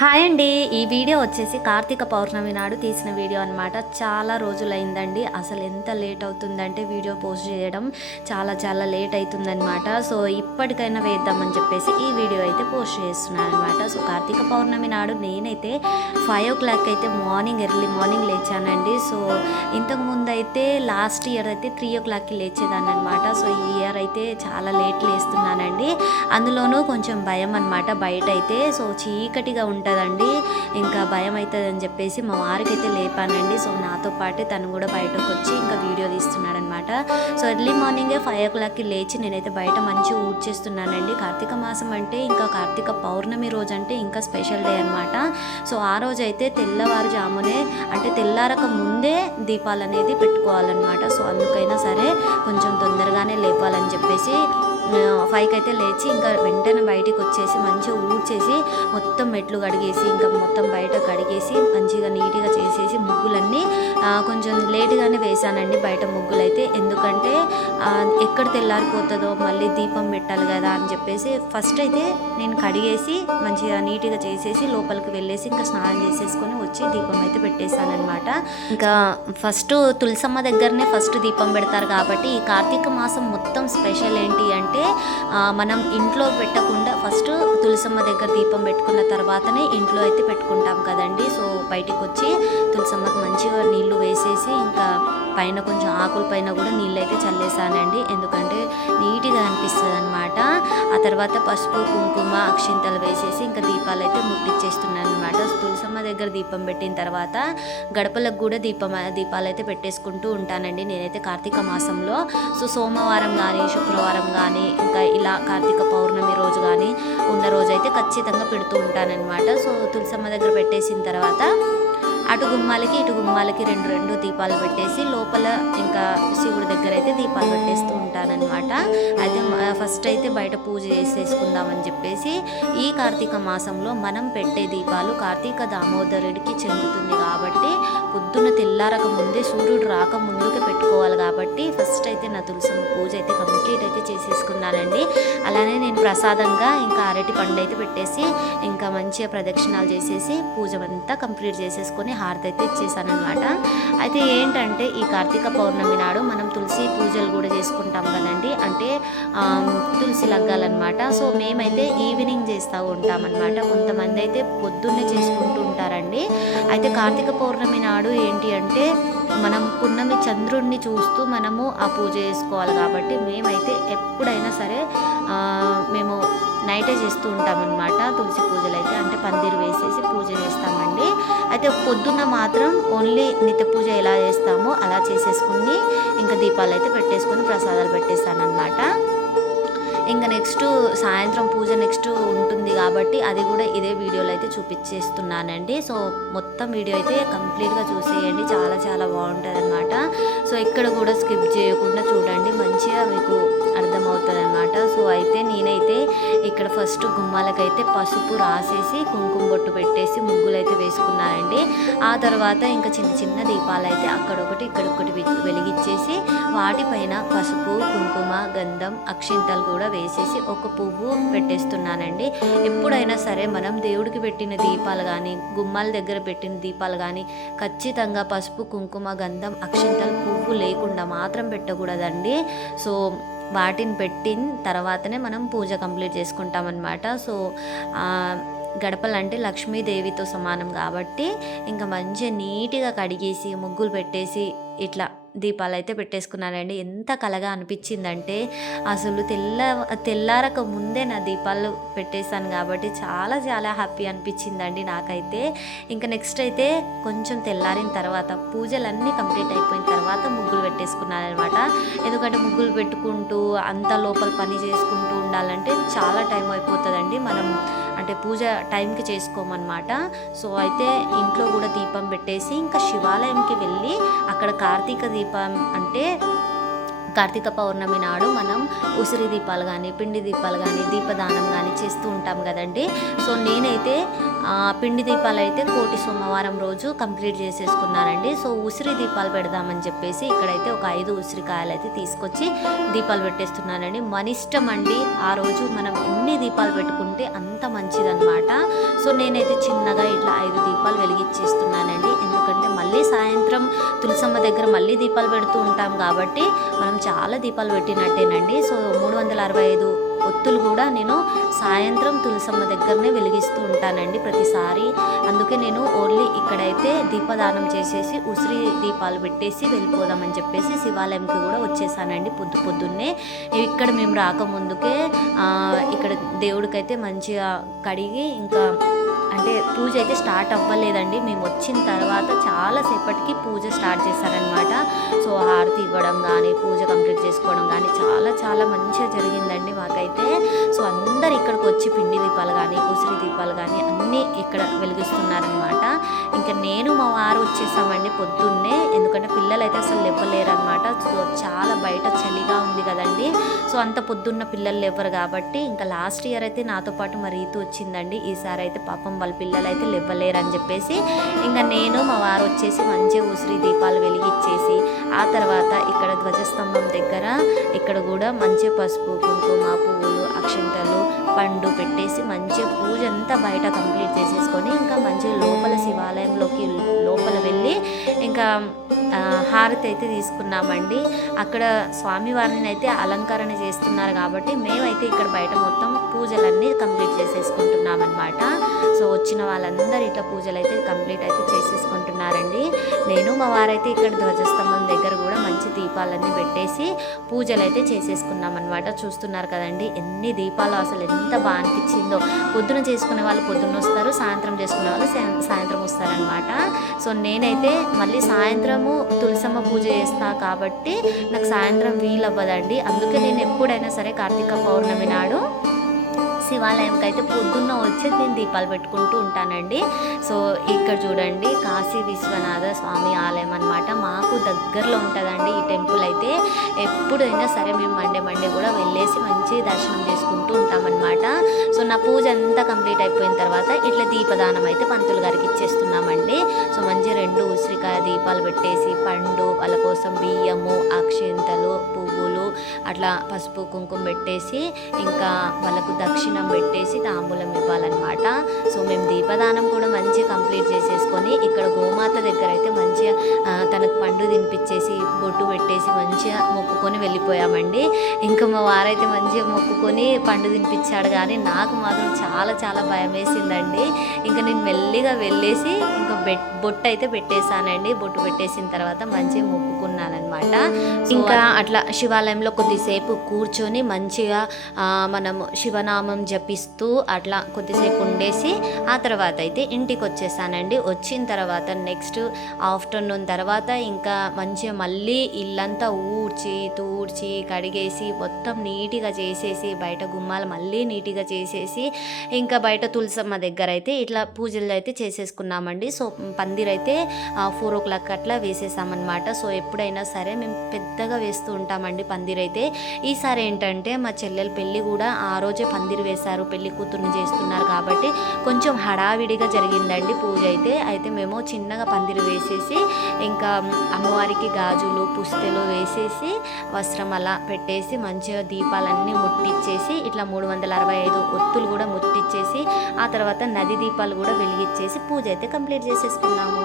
Hi అండి. ఈ video వచ్చేసి కార్తీక పౌర్ణమి నాడు తీసిన వీడియో అనమాట. చాలా రోజులైందండి. అసలు ఎంత లేట్ అవుతుందంటే వీడియో పోస్ట్ చేయడం చాలా లేట్ అవుతుందన్నమాట. సో ఇప్పటికైనా వేద్దామని చెప్పేసి ఈ వీడియో అయితే పోస్ట్ చేస్తున్నాను అనమాట. సో కార్తీక పౌర్ణమి నాడు నేనైతే 5 o'clock అయితే ఎర్లీ మార్నింగ్ లేచానండి. సో ఇంతకుముందు అయితే లాస్ట్ ఇయర్ అయితే 3 o'clockకి లేచేదాన్ని అనమాట. సో ఈ ఇయర్ అయితే చాలా లేట్ లేస్తున్నానండి. అందులోనూ కొంచెం భయం అనమాట బయట అయితే. సో చీకటిగా ఉంటుందండి, ఇంకా భయం అవుతుంది అని చెప్పేసి మా వారికి అయితే లేపానండి. సో నాతో పాటే తను కూడా బయటకు వచ్చి ఇంకా వీడియో తీస్తున్నాడు అనమాట. సో ఎర్లీ మార్నింగే 5 o'clockకి లేచి నేనైతే బయట మంచి ఊడ్చేస్తున్నానండి. కార్తీక మాసం అంటే ఇంకా కార్తీక పౌర్ణమి రోజు అంటే ఇంకా స్పెషల్ డే అనమాట. సో ఆ రోజు అయితే తెల్లవారుజామునే అంటే తెల్లారక ముందే దీపాలు అనేది పెట్టుకోవాలన్నమాట. సో అందుకైనా సరే కొంచెం తొందరగానే లేపాలని చెప్పేసి 5కి అయితే లేచి ఇంకా వెంటనే బయటికి వచ్చేసి మంచిగా ఊడ్చేసి మొత్తం మెట్లు కడిగేసి ఇంకా మొత్తం బయట కడిగేసి మంచిగా నీట్గా చేసేసి ముగ్గులన్నీ కొంచెం లేటుగానే వేసానండి బయట ముగ్గులు అయితే. ఎందుకంటే ఎక్కడ తెల్లారిపోతుందో మళ్ళీ దీపం పెట్టాలి కదా అని చెప్పేసి ఫస్ట్ అయితే నేను కడిగేసి మంచిగా నీట్గా చేసేసి లోపలికి వెళ్ళేసి ఇంకా స్నానం చేసేసుకొని వచ్చి దీపం అయితే పెట్టేశానమాట. ఇంకా ఫస్ట్ తులసమ్మ దగ్గరనే ఫస్ట్ దీపం పెడతారు కాబట్టి ఈ కార్తీక మాసం మొత్తం స్పెషల్ ఏంటి అంటే మనం ఇంట్లో పెట్టకుండా ఫస్ట్ తులసమ్మ దగ్గర దీపం పెట్టుకున్న తర్వాతనే ఇంట్లో అయితే పెట్టుకుంటాం కదండి. సో బయటికి వచ్చి తులసమ్మకి మంచిగా నీళ్లు వేసేసి ఇంకా పైన కొంచెం ఆకుల పైన కూడా నీళ్ళు అయితే చల్లేసానండి. ఎందుకంటే నీట్గా అనిపిస్తుంది అనమాట. ఆ తర్వాత పసుపు కుంకుమ అక్షింతలు వేసేసి ఇంకా దీపాలు అయితే ముట్టించేస్తున్నాను అనమాట. తులసమ్మ దగ్గర దీపం పెట్టిన తర్వాత గడపలకు కూడా దీపాలు అయితే పెట్టేసుకుంటూ ఉంటానండి నేనైతే కార్తీక మాసంలో. సో సోమవారం కానీ శుక్రవారం కానీ ఇంకా ఇలా కార్తీక పౌర్ణమి రోజు కానీ ఉన్న రోజు అయితే ఖచ్చితంగా పెడుతూ ఉంటానన్నమాట. సో తులసమ్మ దగ్గర పెట్టేసిన తర్వాత అటు గుమ్మాలకి ఇటు గుమ్మాలకి రెండు దీపాలు పెట్టేసి లోపల ఇంకా శివుడి దగ్గర అయితే దీపాలు పెట్టేస్తూ ఉంటానన్నమాట. అయితే ఫస్ట్ అయితే బయట పూజ చేసేసుకుందామని చెప్పేసి ఈ కార్తీక మాసంలో మనం పెట్టే దీపాలు కార్తీక దామోదరుడికి చెందుతుంది కాబట్టి పొద్దున్న తెల్లారక ముందే సూర్యుడు రాక ముందుకే పెట్టుకోవాలి కాబట్టి ఫస్ట్ అయితే నా తులసమ్మ పూజ అయితే కంప్లీట్ అయితే చేసేసుకున్నానండి. అలానే నేను ప్రసాదంగా ఇంకా అరటి పండు అయితే పెట్టేసి ఇంకా మంచిగా ప్రదక్షిణాలు చేసేసి పూజ అంతా కంప్లీట్ చేసేసుకొని హారతి అయితే ఇచ్చేసానమాట. అయితే ఏంటంటే ఈ కార్తీక పౌర్ణమి నాడు మనం తులసి పూజలు కూడా చేసుకుంటాం కదండి, అంటే తులసి లగ్గాలన్నమాట. సో మేమైతే ఈవినింగ్ చేస్తూ ఉంటామన్నమాట. కొంతమంది అయితే పొద్దున్నే చేసుకుంటూ ఉంటారండి. అయితే కార్తీక పౌర్ణమి నాడు ఏంటి అంటే మనం పున్నమి చంద్రుడిని చూస్తూ మనము ఆ పూజ చేసుకోవాలి కాబట్టి మేమైతే ఎప్పుడైనా సరే మేము నైటే చేస్తూ ఉంటామన్నమాట తులసి పూజలు అయితే. అంటే పందిరు వేసేసి పూజ చేస్తామండి. అయితే పొద్దున్న మాత్రం ఓన్లీ నిత్య పూజ ఎలా చేస్తామో అలా చేసేసుకుని ఇంకా దీపాలు అయితే పెట్టేసుకొని ప్రసాదాలు పెట్టేస్తానన్నమాట. ఇంకా నెక్స్ట్ సాయంత్రం పూజ నెక్స్ట్ ఉంటుంది కాబట్టి అది కూడా ఇదే వీడియోలో అయితే చూపించేస్తున్నానండి. సో మొత్తం వీడియో అయితే కంప్లీట్గా చూసేయండి, చాలా బాగుంటుంది అనమాట. సో ఇక్కడ కూడా స్కిప్ చేయకుండా చూడండి, మంచిగా మీకు అర్థమవుతుంది అనమాట. సో అయితే నేనైతే ఇక్కడ ఫస్ట్ గుమ్మాలకైతే పసుపు రాసేసి కుంకుమ బొట్టు పెట్టేసి ముగ్గులు అయితే వేసుకున్నానండి. ఆ తర్వాత ఇంకా చిన్న దీపాలు అయితే అక్కడొకటి ఇక్కడొకటి వెలిగించేసి వాటిపైన పసుపు కుంకుమ గంధం అక్షింతలు కూడా వేసేసి ఒక పువ్వు పెట్టేస్తున్నానండి. ఎప్పుడైనా సరే మనం దేవుడికి పెట్టిన దీపాలు కానీ గుమ్మాల దగ్గర పెట్టిన దీపాలు కానీ ఖచ్చితంగా పసుపు కుంకుమ గంధం అక్షింతలు పువ్వు లేకుండా మాత్రం పెట్టకూడదండి. సో వాటిని పెట్టిన తర్వాతనే మనం పూజ కంప్లీట్ చేసుకుంటామన్నమాట. సో గడపలు అంటే లక్ష్మీదేవితో సమానం కాబట్టి ఇంకా మంచిగా నీట్గా కడిగేసి ముగ్గులు పెట్టేసి ఇట్లా దీపాలు అయితే పెట్టేసుకున్నానండి. ఎంత కలగా అనిపించిందంటే అసలు తెల్లారక ముందే నా దీపాలు పెట్టేశాను కాబట్టి చాలా హ్యాపీ అనిపించిందండి నాకైతే. ఇంకా నెక్స్ట్ అయితే కొంచెం తెల్లారిన తర్వాత పూజలన్నీ కంప్లీట్ అయిపోయిన తర్వాత ముగ్గులు పెట్టేసుకున్నాను అనమాట. ఎందుకంటే ముగ్గులు పెట్టుకుంటూ అంత లోపల పని చేసుకుంటూ ఉండాలంటే చాలా టైం అయిపోతుందండి. మనం అంటే పూజ టైంకి చేసుకోమన్నమాట. సో అయితే ఇంట్లో కూడా దీపం పెట్టేసి ఇంకా శివాలయంకి వెళ్ళి అక్కడ కార్తీక దీపం అంటే కార్తీక పౌర్ణమి నాడు మనం ఉసిరి దీపాలు కానీ పిండి దీపాలు కానీ దీపదానం కానీ చేస్తూ ఉంటాం కదండి. సో నేనైతే పిండి దీపాలు అయితే కోటి సోమవారం రోజు కంప్లీట్ చేసేసుకున్నానండి. సో ఉసిరి దీపాలు పెడదామని చెప్పేసి ఇక్కడైతే ఒక 5 ఉసిరికాయలు అయితే తీసుకొచ్చి దీపాలు పెట్టేస్తున్నానండి. మన ఇష్టం అండి, ఆ రోజు మనం ఎన్ని దీపాలు పెట్టుకుంటే అంత మంచిదన్నమాట. సో నేనైతే చిన్నగా ఇట్లా 5 దీపాలు వెలిగించేస్తున్నానండి. ఎందుకంటే మళ్ళీ సాయంత్రం తులసమ్మ దగ్గర మళ్ళీ దీపాలు పెడుతూ ఉంటాం కాబట్టి మనం చాలా దీపాలు పెట్టినట్టేనండి. సో 365 ఒత్తులు కూడా నేను సాయంత్రం తులసమ్మ దగ్గరనే వెలిగిస్తూ ఉంటానండి ప్రతిసారి. అందుకే నేను ఓన్లీ ఇక్కడైతే దీపదానం చేసేసి ఉసిరి దీపాలు పెట్టేసి వెళ్ళిపోదామని చెప్పేసి శివాలయంకి కూడా వచ్చేసానండి పొద్దున్నే. ఇక్కడ మేము రాకముందుకే ఇక్కడ దేవుడికైతే మంచిగా కడిగి ఇంకా అంటే పూజ అయితే స్టార్ట్ అవ్వలేదండి. మేము వచ్చిన తర్వాత చాలాసేపటికి పూజ స్టార్ట్ చేశారనమాట. సో హారతి ఇవ్వడం కానీ పూజ కంప్లీట్ చేసుకోవడం కానీ చాలా మంచిగా జరిగిందండి మాకైతే. సో అందరు ఇక్కడికి వచ్చి పిండి దీపాలు కానీ ఉసిరి దీపాలు కానీ అన్నీ ఇక్కడ వెలిగిస్తున్నారనమాట. ఇంకా నేను మా వారు వచ్చేసామండి పొద్దున్నే, ఎందుకంటే పిల్లలు అయితే అసలు లేవలేరు అనమాట. సో చాలా బయట చలిగా ఉంది కదండి. సో అంత పొద్దున్న పిల్లలు లేవరు కాబట్టి ఇంకా లాస్ట్ ఇయర్ అయితే నాతో పాటు మా రీతు వచ్చిందండి. ఈసారి అయితే పాపం వాళ్ళ పిల్లలు అయితే లేవలేరు అని చెప్పేసి ఇంకా నేను మా వారు వచ్చేసి మంచిగా ఉసిరి దీపాలు వెలిగించేసి ఆ తర్వాత ఇక్కడ ధ్వజస్తంభం దగ్గర ఇక్కడ కూడా మంచిగా పసుపు కుంకుమ పువ్వులు అక్షంతలు పండు పెట్టేసి మంచిగా పూజ అంతా బయట కంప్లీట్ చేసేసుకొని ఇంకా మంచిగా లోపల శివాలయంలోకి లోపల వెళ్ళి ఇంకా హారతి అయితే తీసుకున్నామండి. అక్కడ స్వామివారిని అయితే అలంకరణ చేస్తున్నారు కాబట్టి మేమైతే ఇక్కడ బయట మొత్తం పూజలన్నీ కంప్లీట్ చేసేసుకుంటున్నాం అనమాట. సో వచ్చిన వాళ్ళందరూ ఇట్లా పూజలు అయితే కంప్లీట్ అయితే చేసేసుకుంటున్నారండి. నేను మా వారైతే ఇక్కడ ధ్వజస్తంభం దగ్గర కూడా మంచి దీపాలన్నీ పెట్టేసి పూజలు అయితే చేసేసుకున్నాం అనమాట. చూస్తున్నారు కదండి ఎన్ని దీపాలు, అసలు ఎంత బాగా అనిపించిందో. పొద్దున చేసుకునే వాళ్ళు పొద్దున్న వస్తారు, సాయంత్రం చేసుకునే వాళ్ళు సాయంత్రం వస్తారనమాట. సో నేనైతే మళ్ళీ సాయంత్రము తులసమ్మ పూజ చేస్తా కాబట్టి నాకు సాయంత్రం వీలవ్వదండి. అందుకే నేను ఎప్పుడైనా సరే కార్తీక పౌర్ణమి నాడు శివాలయంకి అయితే పొద్దున్న వచ్చి నేను దీపాలు పెట్టుకుంటూ ఉంటానండి. సో ఇక్కడ చూడండి కాశీ విశ్వనాథ స్వామి ఆలయం అనమాట. మాకు దగ్గరలో ఉంటుందండి ఈ టెంపుల్ అయితే. ఎప్పుడైనా సరే మేము మండే కూడా వెళ్ళేసి మంచి దర్శనం చేసుకుంటూ ఉంటామన్నమాట. సో నా పూజ అంతా కంప్లీట్ అయిపోయిన తర్వాత ఇట్లా దీపదానం అయితే పంతులు గారికి ఇచ్చేస్తున్నామండి. సో మంచి 2 ఉసిరికాయ దీపాలు పెట్టేసి పండు వాళ్ళ కోసం బియ్యము అక్షింతలు పువ్వులు అట్లా పసుపు కుంకుమ పెట్టేసి ఇంకా వాళ్ళకు దక్షిణ పెట్టేసి తాంబూలం ఇవ్వాలన్నమాట. సో మేము దీపదానం కూడా మంచిగా కంప్లీట్ చేసేసుకొని ఇక్కడ గోమాత దగ్గర అయితే మంచిగా తనకు పండు తినిపించేసి బొట్టు పెట్టేసి మంచిగా మొక్కుకొని వెళ్ళిపోయామండి. ఇంకా మా వారైతే మంచిగా మొక్కుకొని పండు తినిపించాడు కానీ నాకు మాత్రం చాలా భయం వేసిందండి. ఇంకా నేను మెల్లిగా వెళ్ళేసి ఇంకా బొట్టు అయితే పెట్టేశానండి. బొట్టు పెట్టేసిన తర్వాత మంచిగా మొక్కుకున్నానమాట. ఇంకా అట్లా శివాలయంలో కొద్దిసేపు కూర్చొని మంచిగా మనం శివనామం జపిస్తూ అట్లా కొద్దిసేపు ఉండేసి ఆ తర్వాత అయితే ఇంటికి వచ్చేసానండి. వచ్చిన తర్వాత నెక్స్ట్ ఆఫ్టర్నూన్ తర్వాత ఇంకా మంచిగా మళ్ళీ ఇల్లంతా తూడ్చి కడిగేసి మొత్తం నీట్గా చేసేసి బయట గుమ్మాలు మళ్ళీ నీట్గా చేసేసి ఇంకా బయట తులసమ్మ దగ్గర అయితే ఇట్లా పూజలు అయితే చేసేసుకున్నామండి. సో పందిరైతే 4 o'clock అట్లా వేసేసామన్నమాట. సో ఎప్పుడైనా సరే మేము పెద్దగా వేస్తూ ఉంటామండి పందిరైతే. ఈసారి ఏంటంటే మా చెల్లెల పెళ్ళి కూడా ఆ రోజే పందిరి వేశారు, పెళ్లి కూతుర్ని చేస్తున్నారు కాబట్టి కొంచెం హడావిడిగా జరిగిందండి పూజ అయితే మేము చిన్నగా పందిరి వేసేసి ఇంకా అమ్మవారికి గాజులు పుస్తెలు వేసేసి వస్త్రం అలా పెట్టేసి మంచిగా దీపాలన్నీ ముట్టించేసి ఇట్లా 365 ఒత్తులు కూడా ముట్టించేసి ఆ తర్వాత నది దీపాలు కూడా వెలిగించేసి పూజ అయితే కంప్లీట్ చేసేసుకున్నాము.